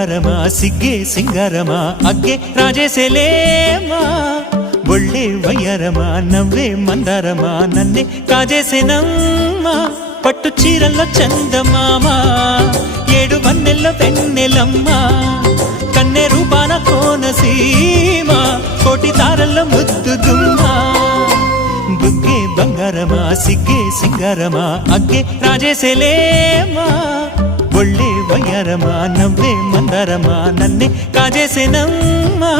బంగారమా సిగ్గే సింగారమా అగ్గే రాజేసేలేమా ఒళ్ళే వయ్యారమా నవ్వే మందారమా నన్నే కాజేసేనమ్మా పట్టు చీరల్లో చందమామా ఏడు వన్నెల్లో వెన్నెలమ్మా కన్నె రూపాన కోనసీమ కోటి తారల్లో ముద్దుదుమ్మా బుగ్గే బంగారమా సిగ్గే సింగారమా అగ్గే రాజేసేలేమా ఒళ్ళే వయ్యారమా నవ్వే మందారమా నన్నే కాజేసేనమ్మా